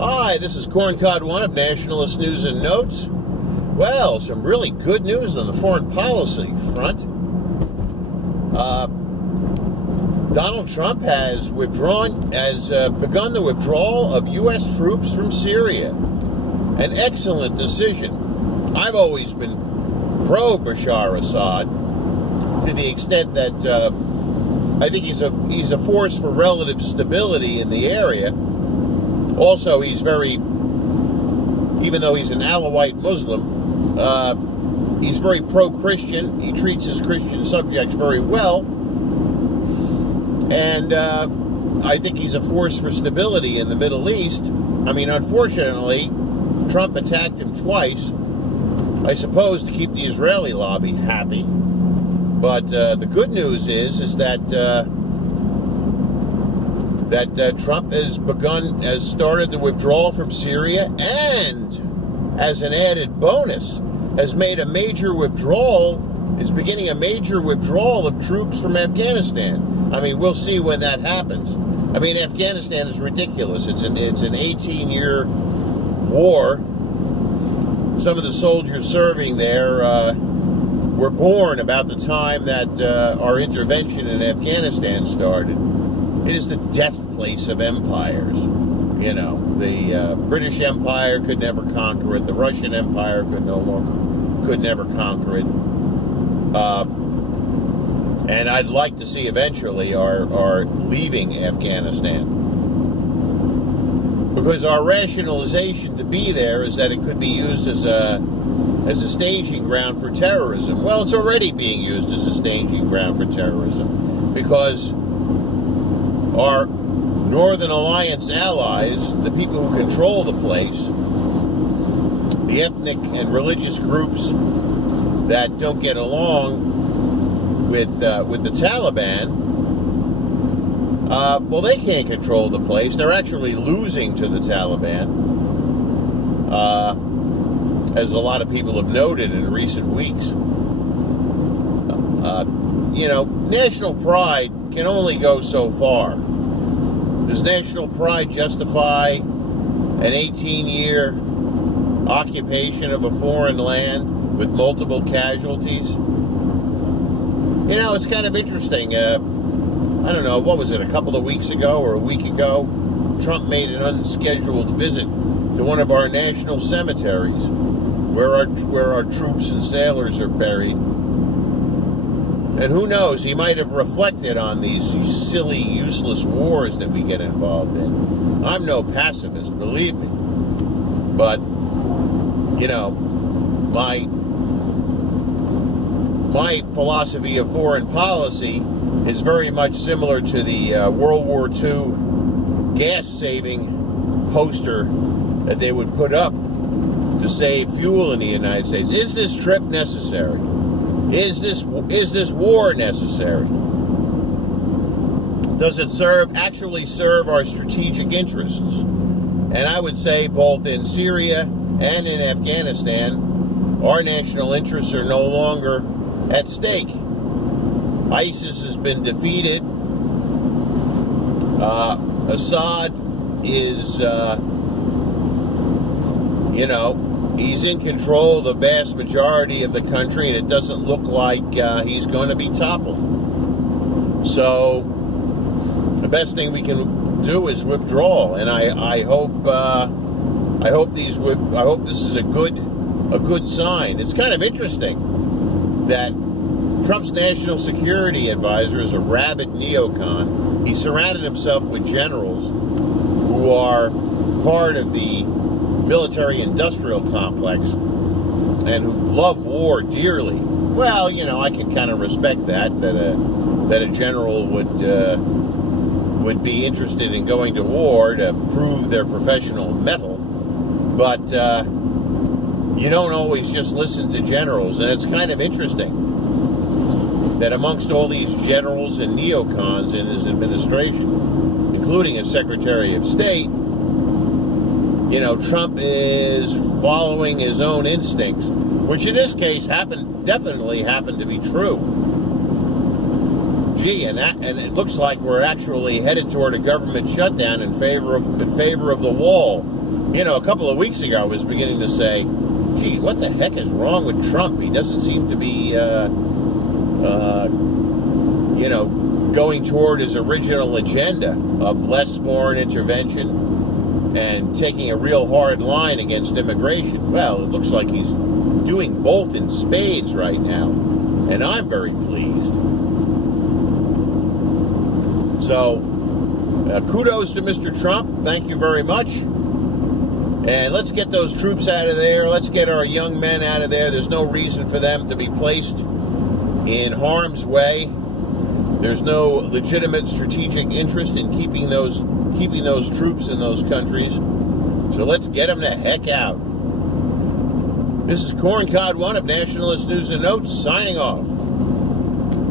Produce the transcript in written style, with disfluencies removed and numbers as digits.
Hi, this is Corncod One of Nationalist News and Notes. Well, some really good news on the foreign policy front. Donald Trump has begun the withdrawal of U.S. troops from Syria. An excellent decision. I've always been pro-Bashar Assad to the extent that I think he's a force for relative stability in the area. Also, he's even though he's an Alawite Muslim, he's very pro-Christian. He treats his Christian subjects very well. And I think he's a force for stability in the Middle East. I mean, unfortunately, Trump attacked him twice, I suppose to keep the Israeli lobby happy. But the good news is that Trump has started the withdrawal from Syria, and as an added bonus, is beginning a major withdrawal of troops from Afghanistan. I mean, we'll see when that happens. I mean, Afghanistan is ridiculous. It's an 18-year war. Some of the soldiers serving there were born about the time that our intervention in Afghanistan started. It is the death place of empires. You know, the British Empire could never conquer it. The Russian Empire could never conquer it. And I'd like to see eventually our leaving Afghanistan. Because our rationalization to be there is that it could be used as a staging ground for terrorism. Well, it's already being used as a staging ground for terrorism. Because our Northern Alliance allies, the people who control the place, the ethnic and religious groups that don't get along with the Taliban, well, they can't control the place. They're actually losing to the Taliban, as a lot of people have noted in recent weeks. National pride can only go so far. Does national pride justify an 18-year occupation of a foreign land with multiple casualties? You know, it's kind of interesting. I don't know, what was it, a couple of weeks ago or a week ago? Trump made an unscheduled visit to one of our national cemeteries where our troops and sailors are buried. And who knows, he might have reflected on these silly, useless wars that we get involved in. I'm no pacifist, believe me. But, my philosophy of foreign policy is very much similar to the World War II gas-saving poster that they would put up to save fuel in the United States. Is this trip necessary? Is this war necessary? Does it actually serve our strategic interests? And I would say both in Syria and in Afghanistan, our national interests are no longer at stake. ISIS has been defeated. Assad is, he's in control of the vast majority of the country, and it doesn't look like he's going to be toppled. So the best thing we can do is withdraw, and I hope this is a good sign. It's kind of interesting that Trump's national security advisor is a rabid neocon. He surrounded himself with generals who are part of the military-industrial complex and who love war dearly. Well, I can kind of respect that a general would be interested in going to war to prove their professional mettle. But you don't always just listen to generals, and it's kind of interesting that amongst all these generals and neocons in his administration, including his Secretary of State, Trump is following his own instincts, which in this case definitely happened to be true. Gee, and it looks like we're actually headed toward a government shutdown in favor of the wall. A couple of weeks ago I was beginning to say, gee, what the heck is wrong with Trump? He doesn't seem to be, going toward his original agenda of less foreign intervention and taking a real hard line against immigration. Well, it looks like he's doing both in spades right now, and I'm very pleased. So, kudos to Mr. Trump. Thank you very much. And let's get those troops out of there. Let's get our young men out of there. There's no reason for them to be placed in harm's way. There's no legitimate strategic interest in keeping those troops in those countries. So let's get them the heck out. This is Corncod 1 of Nationalist News and Notes, signing off.